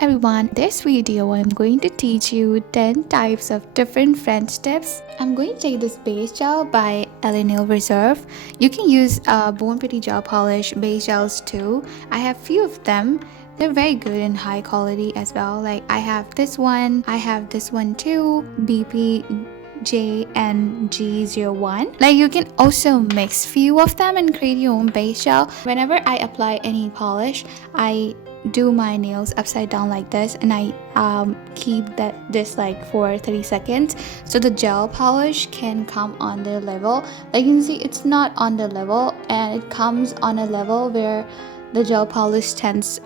everyone, in this video I'm going to teach you 10 types of different French tips. I'm going to take this base gel by Nail Reserve. You can use Bone Pretty gel polish base gels too. I have few of them. They're very good and high quality as well. Like I have this one too, BP JNG01. Like you can also mix few of them and create your own base gel. Whenever I apply any polish, I do my nails upside down like this, and I keep this like for 30 seconds so the gel polish can come on the level. Like you can see, it's not on the level, and it comes on a level where the gel polish stands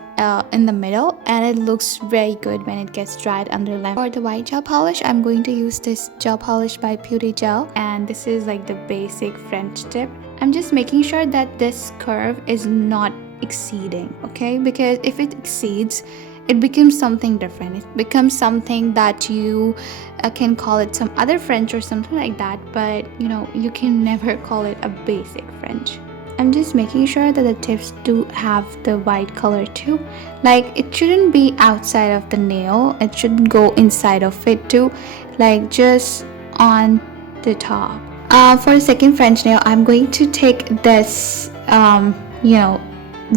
in the middle, and it looks very good when it gets dried under lamp. For the white gel polish, I'm going to use this gel polish by Beauty Gel, and this is like the basic French tip. I'm just making sure that this curve is not exceeding, okay? Because if it exceeds, it becomes something different. It becomes something that you can call it some other French or something like that, but you can never call it a basic French. I'm just making sure that the tips do have the white color too. Like it shouldn't be outside of the nail, it should go inside of it too, like just on the top. For the second French nail, I'm going to take this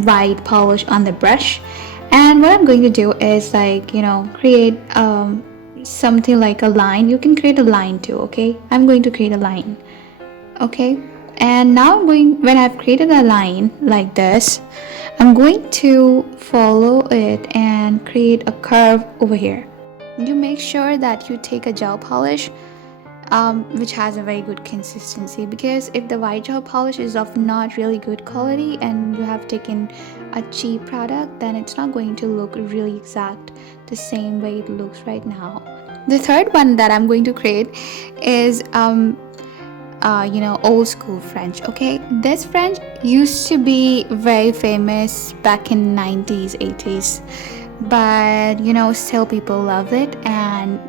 white polish on the brush, and what I'm going to do is create something like a line. You can create a line too, okay? I'm going to create a line, okay? And now when I've created a line like this, I'm going to follow it and create a curve over here. You make sure that you take a gel polish which has a very good consistency, because if the white gel polish is of not really good quality and you have taken a cheap product, then it's not going to look really exact the same way it looks right now. The third one that I'm going to create is old school French, okay? This French used to be very famous back in 90s 80s, but still people love it, and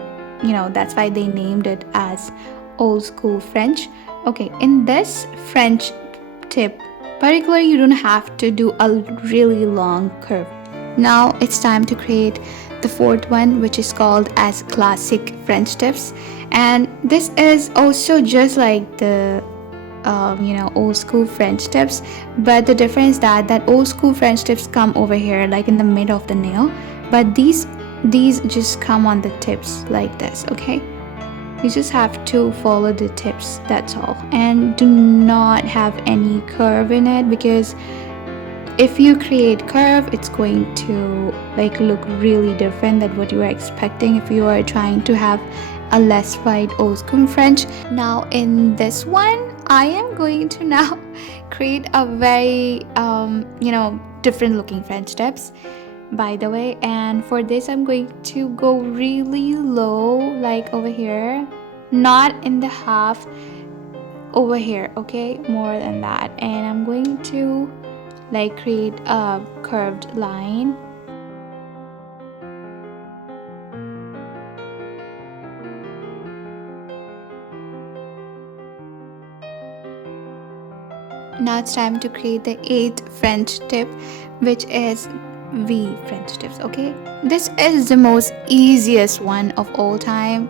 that's why they named it as old school French. Okay, in this French tip particularly, you don't have to do a really long curve. Now it's time to create the fourth one, which is called as classic French tips, and this is also just like the old school French tips, but the difference that old school French tips come over here like in the middle of the nail, but these just come on the tips like this, okay? You just have to follow the tips, that's all, and do not have any curve in it, because if you create curve, it's going to look really different than what you are expecting if you are trying to have a less wide old school French. Now in this one, I am going to now create a very different looking French tips, by the way, and for this I'm going to go really low, like over here, not in the half, over here, okay, more than that, and I'm going to create a curved line. Now it's time to create the eighth French tip, which is V French tips, okay? This is the most easiest one of all time.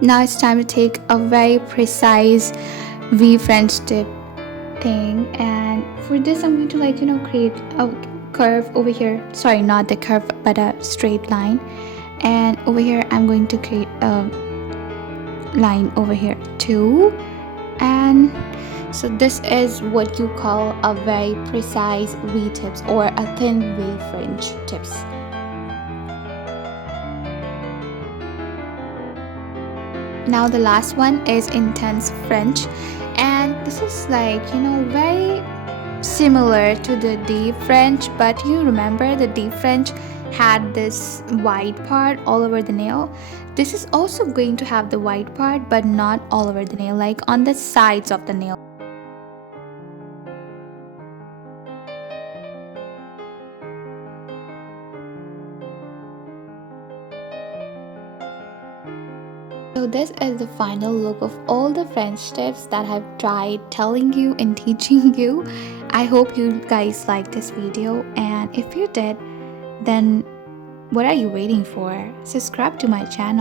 Now it's time to take a very precise V French tip thing, and for this I'm going to create a curve over here, sorry, not the curve but a straight line, and over here I'm going to create a line over here too, and so this is what you call a very precise V tips, or a thin V French tips. Now the last one is intense French, and this is very similar to the deep French, but you remember the deep French had this white part all over the nail. This is also going to have the white part, but not all over the nail, like on the sides of the nail. So this is the final look of all the French tips that I've tried telling you and teaching you. I hope you guys liked this video, and if you did, then what are you waiting for? Subscribe to my channel.